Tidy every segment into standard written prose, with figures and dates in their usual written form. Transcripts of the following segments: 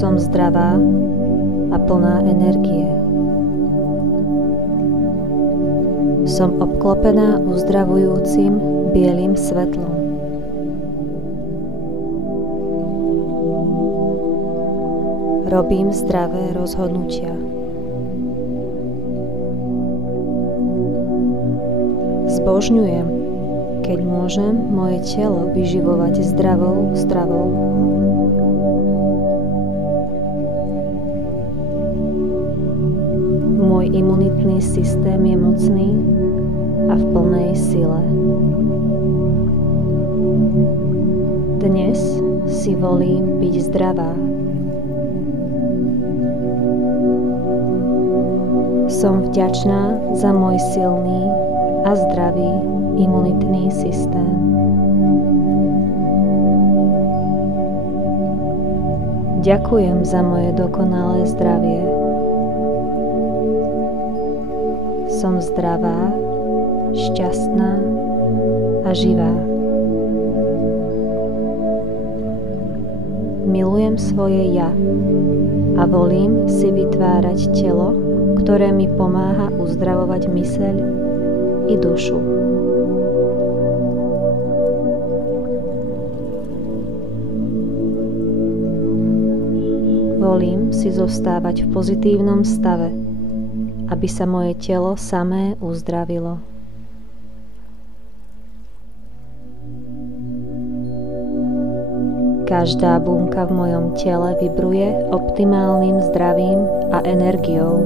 Som zdravá a plná energie. Som obklopená uzdravujúcim bielým svetlom. Robím zdravé rozhodnutia. Zbožňujem, keď môžem moje telo vyživovať zdravou stravou. Môj imunitný systém je mocný a v plnej sile. Dnes si volím byť zdravá. Som vďačná za môj silný a zdravý imunitný systém. Ďakujem za moje dokonalé zdravie. Som zdravá, šťastná a živá. Milujem svoje ja a volím si vytvárať telo, ktoré mi pomáha uzdravovať myseľ i dušu. Volím si zostávať v pozitívnom stave, aby sa moje telo samé uzdravilo. Každá bunka v mojom tele vibruje optimálnym zdravím a energiou.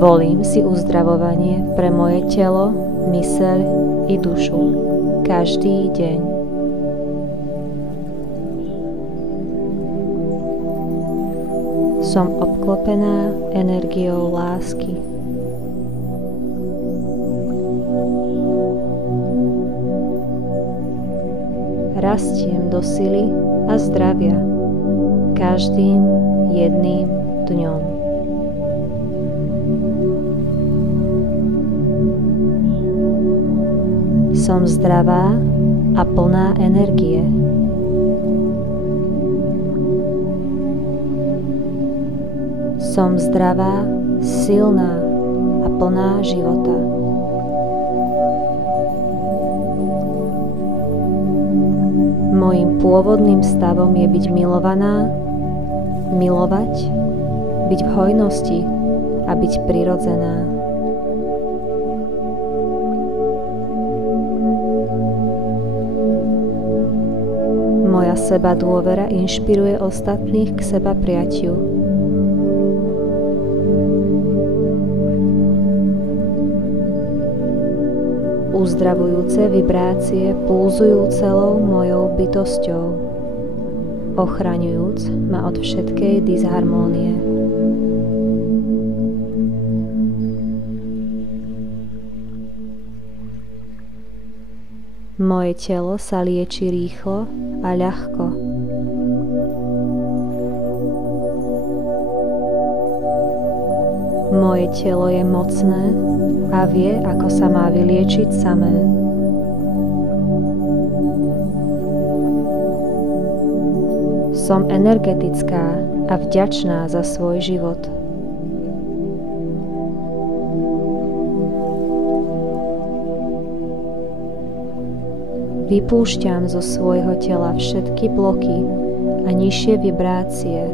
Volím si uzdravovanie pre moje telo, myseľ i dušu každý deň. Som obklopená energiou lásky. Rastiem do sily a zdravia každým jedným dňom. Som zdravá a plná energie. Som zdravá, silná a plná života. Mojím pôvodným stavom je byť milovaná, milovať, byť v hojnosti a byť prirodzená. Moja sebadôvera inšpiruje ostatných k sebaprijatiu. Uzdravujúce vibrácie pulzujú celou mojou bytosťou, ochraňujúc ma od všetkej disharmónie. Moje telo sa lieči rýchlo a ľahko. Moje telo je mocné a vie, ako sa má vyliečiť samé. Som energetická a vďačná za svoj život. Vypúšťam zo svojho tela všetky bloky a nižšie vibrácie.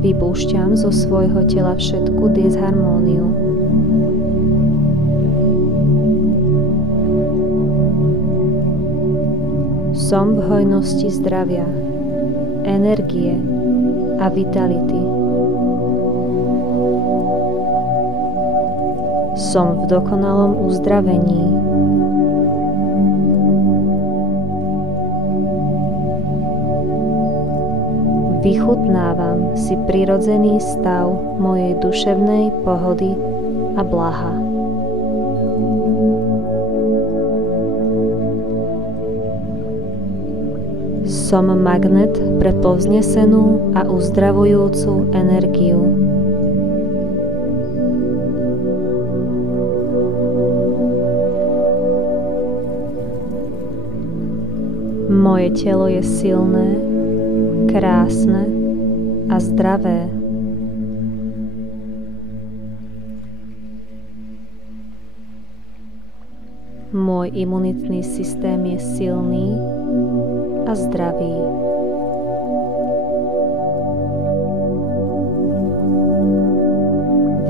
Vypúšťam zo svojho tela všetku disharmóniu. Som v hojnosti zdravia, energie a vitality. Som v dokonalom uzdravení. Vychutnávam si prirodzený stav mojej duševnej pohody a blaha. Som magnet pre povznesenú a uzdravujúcu energiu. Moje telo je silné, krásne a zdravé. Môj imunitný systém je silný a zdravý.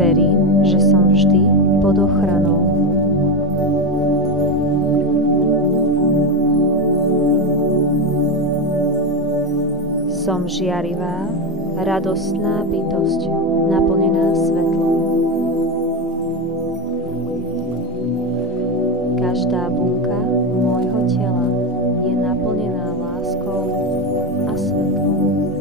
Verím, že som vždy pod ochranou. Som žiarivá, radostná bytosť, naplnená svetlom. Každá bunka môjho tela je naplnená láskou a svetlom.